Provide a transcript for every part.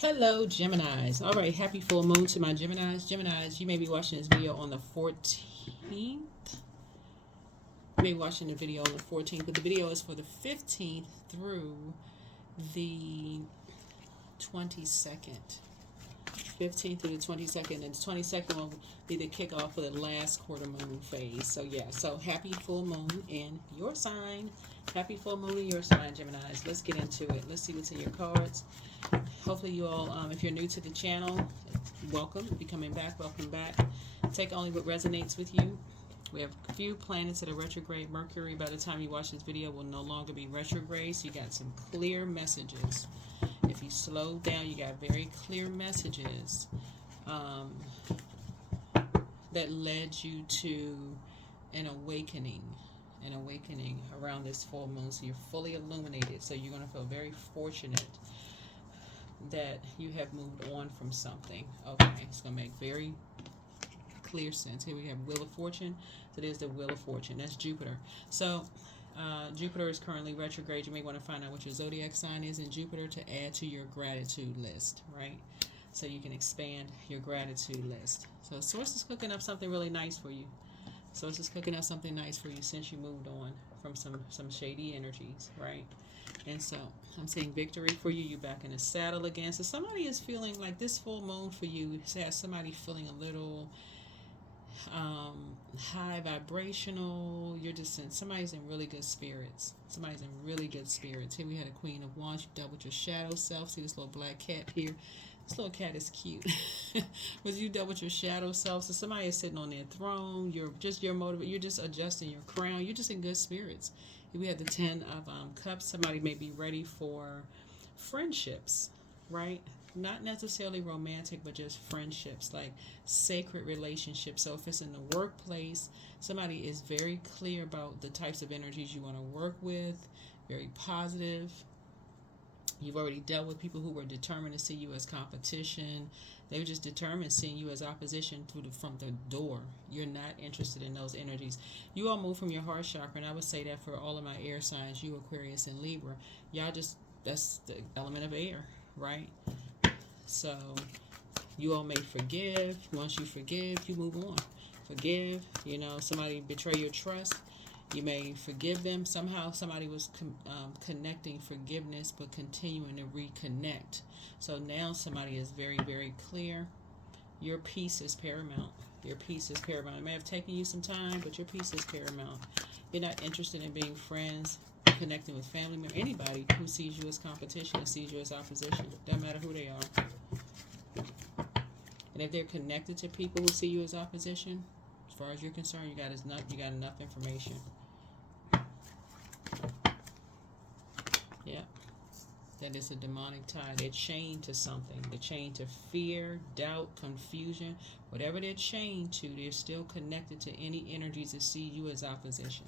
Hello, Geminis. All right, happy full moon to my Geminis. Geminis, you may be watching this video on the 14th. You may be watching the video on the 14th, but the video is for the 15th through the 22nd. 15th to the 22nd, and the 22nd will be the kickoff for the last quarter moon phase. So yeah, so happy full moon in your sign. Happy full moon in your sign, Geminis. Let's get into it. Let's see what's in your cards. Hopefully you all, if you're new to the channel, welcome. If you're coming back, welcome back. Take only what resonates with you. We have a few planets that are retrograde. Mercury, by the time you watch this video, will no longer be retrograde. So you got some clear messages. If you slow down, you got very clear messages that led you to an awakening around this full moon. So you're fully illuminated. So you're going to feel very fortunate that you have moved on from something. Okay, it's going to make very clear sense. Here we have Wheel of Fortune. So there's the Wheel of Fortune. That's Jupiter. So Jupiter is currently retrograde. You may want to find out what your zodiac sign is in Jupiter to add to your gratitude list, right? So you can expand your gratitude list. So Source is cooking up something really nice for you. Source is cooking up something nice for you since you moved on from some shady energies, right? And so I'm saying victory for you. You're back in the saddle again. So somebody is feeling like this full moon for you has somebody feeling a little high vibrational. You're just in, somebody's in really good spirits. Somebody's in really good spirits. Here we had a Queen of Wands. You dealt with your shadow self. See this little black cat here. This little cat is cute. Was you dealt with your shadow self. So somebody is sitting on their throne. You're motivated. You're just adjusting your crown. You're just in good spirits. Here we have the Ten of Cups. Somebody may be ready for friendships, right? Not necessarily romantic, but just friendships, like sacred relationships. So if it's in the workplace, somebody is very clear about the types of energies you want to work with, very positive. You've already dealt with people who were determined to see you as competition. They were just determined seeing you as opposition from the door. You're not interested in those energies. You all move from your heart chakra, and I would say that for all of my air signs, you Aquarius and Libra, y'all just, that's the element of air, right? So you all may forgive. Once you forgive, you move on. Forgive, somebody betray your trust. You may forgive them. Somehow somebody was connecting forgiveness but continuing to reconnect. So now somebody is very, very clear. Your peace is paramount. Your peace is paramount. It may have taken you some time, but your peace is paramount. You're not interested in being friends, connecting with family members, anybody who sees you as competition and sees you as opposition. Doesn't matter who they are. And if they're connected to people who see you as opposition, as far as you're concerned, you got enough information. Yeah. That is a demonic tie. They're chained to something. They're chained to fear, doubt, confusion. Whatever they're chained to, they're still connected to any energies that see you as opposition.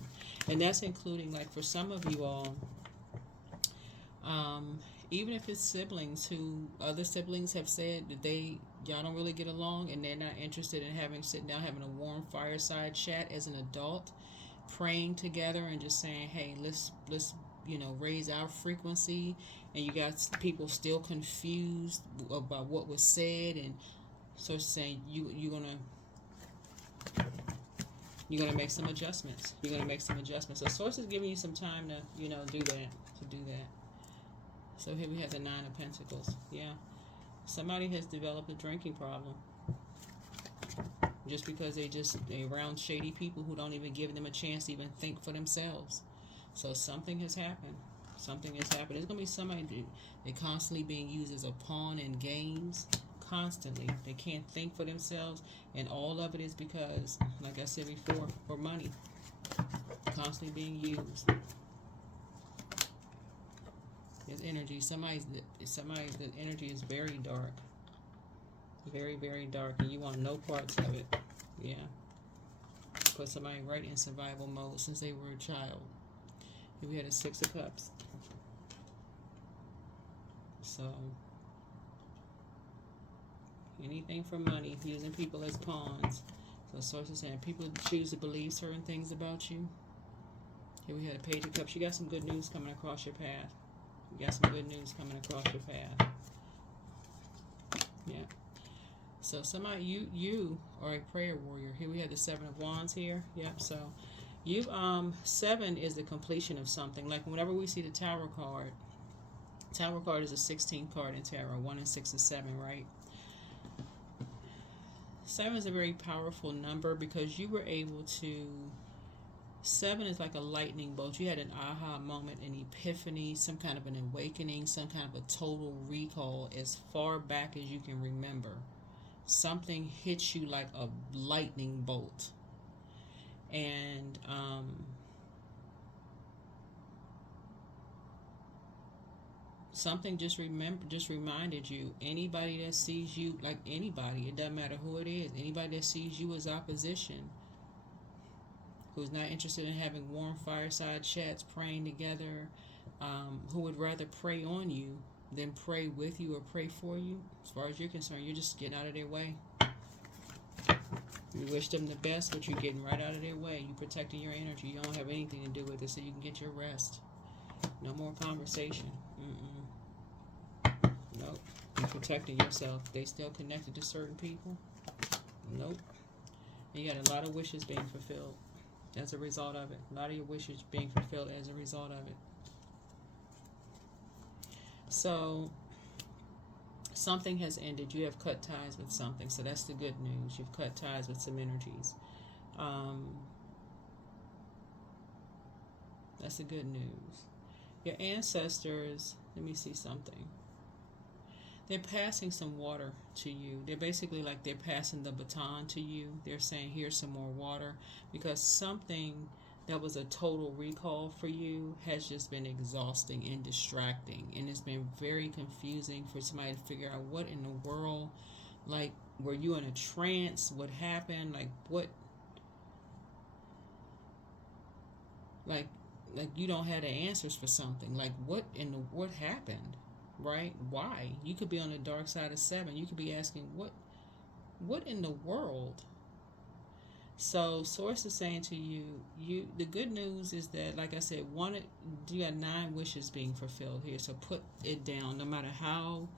And that's including, like, for some of you all, even if it's siblings who other siblings have said that y'all don't really get along and they're not interested in sitting down having a warm fireside chat as an adult, praying together and just saying, hey, let's raise our frequency, and you got people still confused about what was said, and so saying you're gonna make some adjustments. You're gonna make some adjustments. So Source is giving you some time to do that. So here we have the Nine of Pentacles. Yeah, somebody has developed a drinking problem just because they're around shady people who don't even give them a chance to even think for themselves. So something has happened. Something has happened. There's going to be somebody they're constantly being used as a pawn in games. Constantly. They can't think for themselves. And all of it is because, like I said before, for money. Constantly being used. There's energy. Somebody's the energy is very dark. Very, very dark. And you want no parts of it. Yeah. Put somebody right in survival mode since they were a child. We had a Six of Cups. So, anything for money, using people as pawns. So, Source is saying people choose to believe certain things about you. Here we had a Page of Cups. You got some good news coming across your path. You got some good news coming across your path. Yeah. So somebody, you are a prayer warrior. Here we have the Seven of Wands here. Yep. So you 7 is the completion of something. Like whenever we see the Tower card is a 16th card in tarot. 1 and 6 is 7, right? 7 is a very powerful number because you were able to. 7 is like a lightning bolt. You had an aha moment, an epiphany, some kind of an awakening, some kind of a total recall as far back as you can remember. Something hits you like a lightning bolt. And something just reminded you, anybody that sees you, like anybody, it doesn't matter who it is, anybody that sees you as opposition, who's not interested in having warm fireside chats, praying together, who would rather pray on you than pray with you or pray for you, as far as you're concerned, you're just getting out of their way. You wish them the best, but you're getting right out of their way. You're protecting your energy. You don't have anything to do with it, so you can get your rest. No more conversation. Nope. You're protecting yourself. They still connected to certain people? Nope. And you got a lot of wishes being fulfilled as a result of it. A lot of your wishes being fulfilled as a result of it. So something has ended. You have cut ties with something. So that's the good news. You've cut ties with some energies. That's the good news. Your ancestors, let me see something. They're passing some water to you. They're basically like they're passing the baton to you. They're saying, here's some more water. Because something that was a total recall for you has just been exhausting and distracting. And it's been very confusing for somebody to figure out what in the world, like, were you in a trance? What happened? Like, what? Like you don't have the answers for something. Like, what happened? Right? Why? You could be on the dark side of 7. You could be asking, what in the world? So source is saying to you, the good news is that, like I said, you got 9 wishes being fulfilled here. So put it down, no matter how,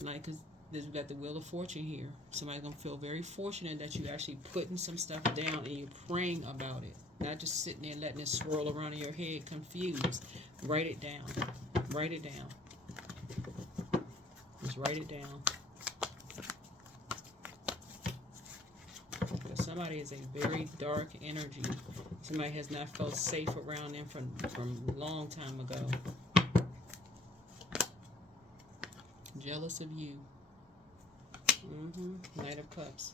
like, cause we've got the Wheel of Fortune here. Somebody's gonna feel very fortunate that you actually putting some stuff down and you're praying about it, not just sitting there letting it swirl around in your head, confused. Write it down. Write it down. Just write it down. Because somebody is a very dark energy. Somebody has not felt safe around them from a long time ago. Jealous of you. Knight of Cups.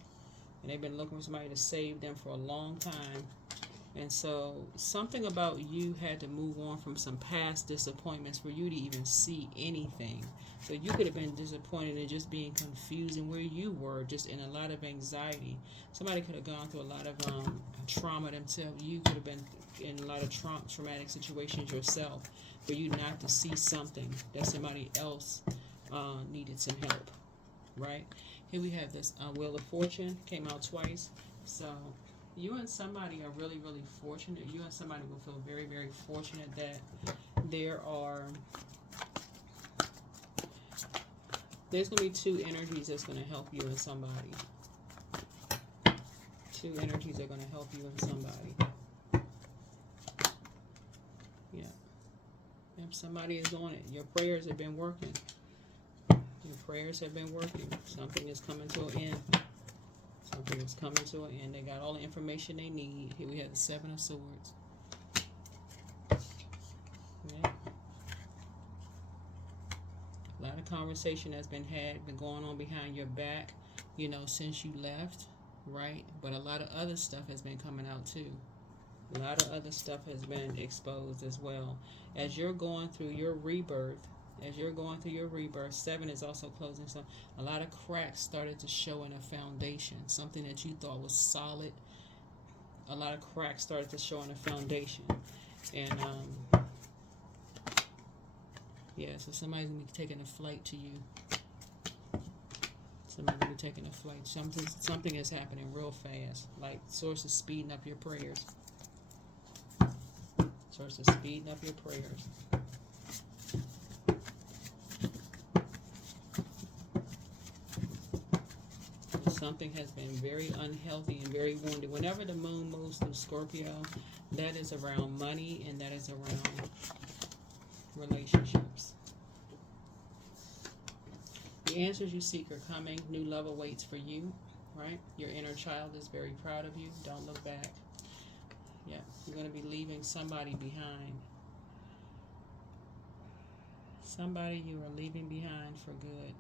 And they've been looking for somebody to save them for a long time. And so something about you had to move on from some past disappointments for you to even see anything. So you could have been disappointed in just being confused in where you were, just in a lot of anxiety. Somebody could have gone through a lot of trauma themselves. You could have been in a lot of traumatic situations yourself for you not to see something that somebody else needed some help. Right? Here we have this Wheel of Fortune. Came out twice. So you and somebody are really, really fortunate. You and somebody will feel very, very fortunate that there's going to be 2 energies that's going to help you and somebody. 2 energies are going to help you and somebody. Yeah. If somebody is on it, your prayers have been working. Your prayers have been working. Something is coming to an end. Something is coming to an end. They got all the information they need. Here we have the 7 of Swords. Yeah. A lot of conversation has been going on behind your back, since you left, right? But a lot of other stuff has been coming out too. A lot of other stuff has been exposed as well. As you're going through your rebirth, 7 is also closing. So a lot of cracks started to show in a foundation. Something that you thought was solid. A lot of cracks started to show in a foundation. And, so somebody's going to be taking a flight to you. Somebody's going to be taking a flight. Something is happening real fast. Like, source is speeding up your prayers. Source is speeding up your prayers. Something has been very unhealthy and very wounded. Whenever the moon moves through Scorpio, that is around money and that is around relationships. The answers you seek are coming. New love awaits for you, right? Your inner child is very proud of you. Don't look back. Yeah, you're going to be leaving somebody behind. Somebody you are leaving behind for good.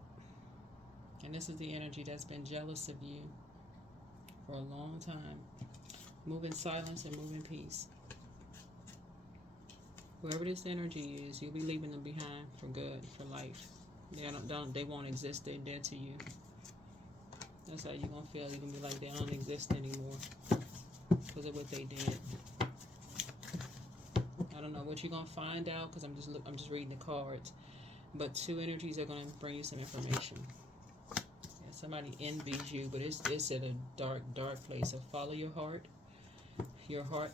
And this is the energy that's been jealous of you for a long time. Move in silence and move in peace. Whoever this energy is, you'll be leaving them behind for good, for life. They won't exist. They're dead to you. That's how you're gonna feel. You're gonna be like they don't exist anymore because of what they did. I don't know what you're gonna find out because I'm just reading the cards. But two energies are gonna bring you some information. Yeah, somebody envies you, but it's at a dark place. So follow your heart. Your heart.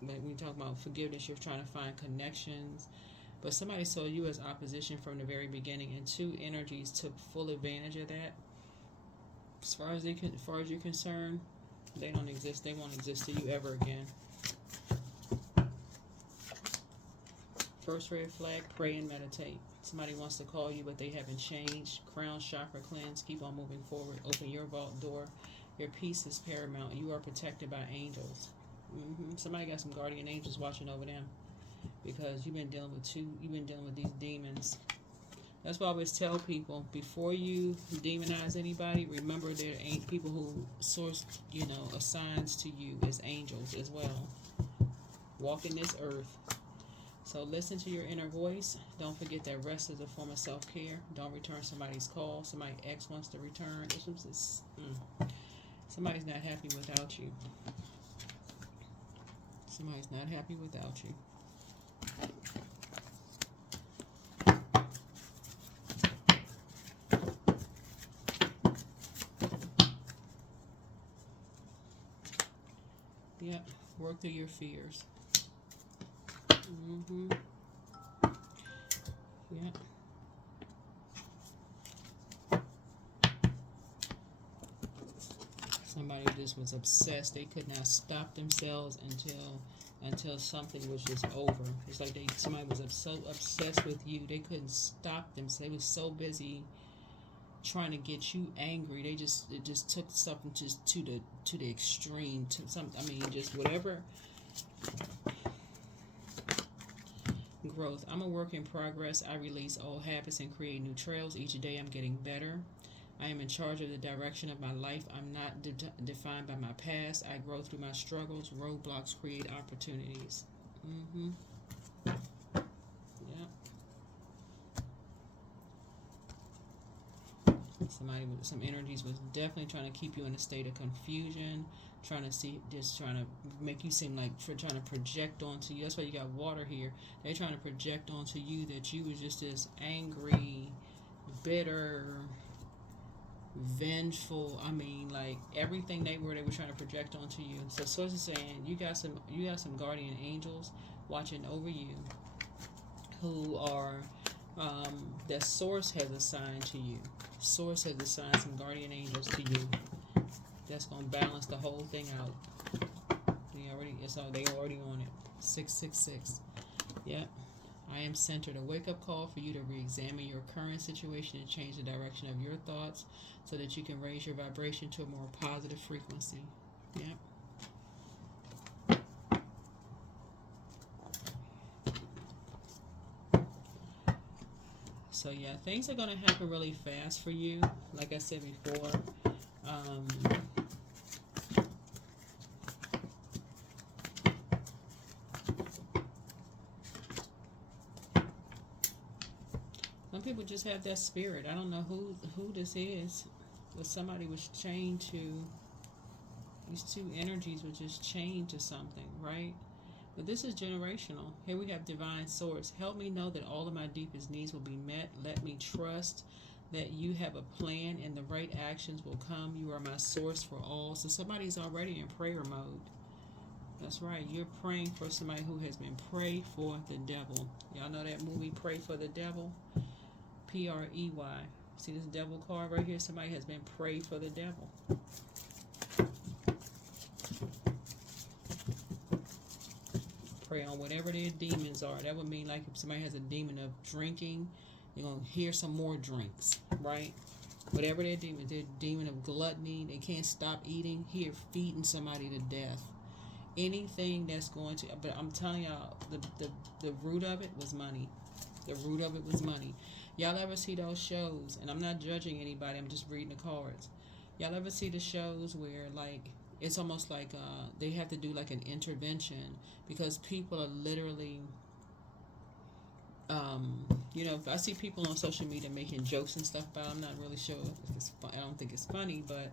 When we talk about forgiveness, you're trying to find connections. But somebody saw you as opposition from the very beginning, and two energies took full advantage of that. As far as you're concerned, they don't exist. They won't exist to you ever again. First red flag: pray and meditate. Somebody wants to call you, but they haven't changed. Crown chakra cleanse. Keep on moving forward. Open your vault door. Your peace is paramount. You are protected by angels. Somebody got some guardian angels watching over them. Because you've been dealing with these demons. That's why I always tell people, before you demonize anybody, remember there ain't people who source, assigns to you as angels as well. Walking this earth. So listen to your inner voice. Don't forget that rest is a form of self-care. Don't return somebody's call. Somebody X wants to return. Somebody's not happy without you. Somebody's not happy without you. Yep, work through your fears. Yep. Somebody just was obsessed. They could not stop themselves until something was just over. It's like somebody was so obsessed with you, they couldn't stop themselves. They was so busy trying to get you angry. It just took something just to the extreme. Just whatever. Growth. I'm a work in progress. I release old habits and create new trails. Each day I'm getting better. I am in charge of the direction of my life. I'm not defined by my past. I grow through my struggles. Roadblocks create opportunities. Yeah. Somebody with some energies was definitely trying to keep you in a state of confusion, trying to make you seem like trying to project onto you. That's why you got water here. They're trying to project onto you that you was just this angry, bitter, vengeful. Like everything they were trying to project onto you. So source is saying you got some guardian angels watching over you who are that source has assigned to you. Source has assigned some guardian angels to you. That's gonna balance the whole thing out. They already on it. 666. Yep. I am centered. A wake-up call for you to re-examine your current situation and change the direction of your thoughts so that you can raise your vibration to a more positive frequency. Yep. So yeah, things are going to happen really fast for you. Like I said before, some people just have that spirit. I don't know who this is, but somebody was chained to, these two energies were just chained to something, right? But this is generational. Here we have divine source. Help me know that all of my deepest needs will be met. Let me trust that you have a plan and the right actions will come. You are my source for all. So somebody's already in prayer mode. That's right. You're praying for somebody who has been prayed for the devil. Y'all know that movie, Pray for the Devil? Prey. See this devil card right here? Somebody has been prayed for the devil. Pray on whatever their demons are. That would mean like if somebody has a demon of drinking, you're going to hear some more drinks, right? Whatever their demon of gluttony, they can't stop eating, here feeding somebody to death. Anything that's going to, but I'm telling y'all, the root of it was money. The root of it was money. Y'all ever see those shows, and I'm not judging anybody, I'm just reading the cards. Y'all ever see the shows where like, it's almost like they have to do like an intervention because people are literally, you know, I see people on social media making jokes and stuff about it. I'm not really sure if it's fun. I don't think it's funny, but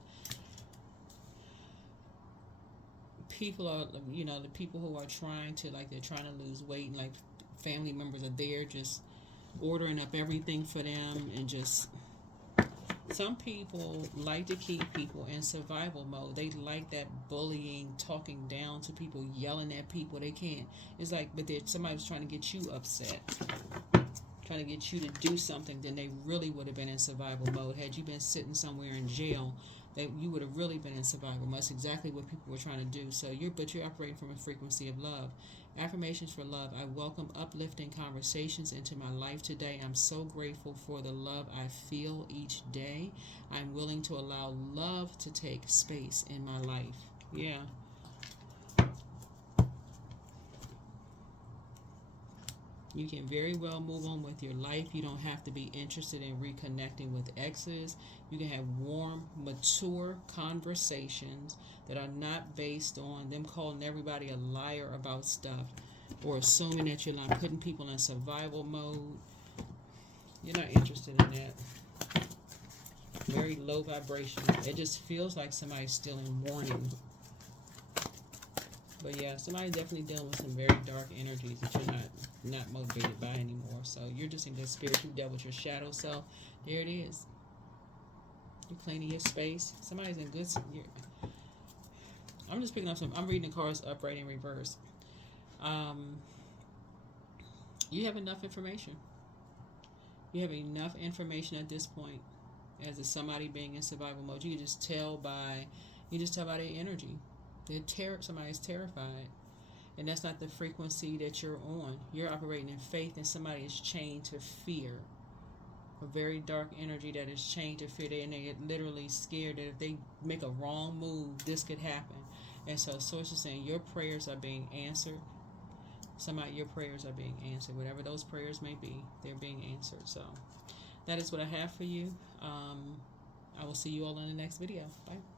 people are, you know, the people who are trying to, like, they're trying to lose weight, and like family members are there just ordering up everything for them, and just some people like to keep people in survival mode. They like that bullying, talking down to people, yelling at people. They can't. It's like, but somebody's trying to get you upset, trying to get you to do something. Then they really would have been in survival mode. Had you been sitting somewhere in jail, that you would have really been in survival mode. That's exactly what people were trying to do. So you're operating from a frequency of love. Affirmations for love. I welcome uplifting conversations into my life today. I'm so grateful for the love I feel each day. I'm willing to allow love to take space in my life. Yeah. You can very well move on with your life. You don't have to be interested in reconnecting with exes. You can have warm, mature conversations that are not based on them calling everybody a liar about stuff or assuming that you're not putting people in survival mode. You're not interested in that. Very low vibration. It just feels like somebody's still in mourning. But yeah, somebody's definitely dealing with some very dark energies that you're not motivated by anymore. So you're just in good spirit. You dealt with your shadow self. There it is. You're cleaning your space. Somebody's in good. I'm just picking up some. I'm reading the cards upright and reverse. You have enough information. You have enough information at this point, as if somebody being in survival mode. You can just tell by their energy. Somebody's terrified, and that's not the frequency that you're on. You're operating in faith, and somebody is chained to fear. A very dark energy that is chained to fear, and they get literally scared that if they make a wrong move, this could happen. And so, Source is saying your prayers are being answered. Your prayers are being answered. Whatever those prayers may be, they're being answered. So, that is what I have for you. I will see you all in the next video. Bye.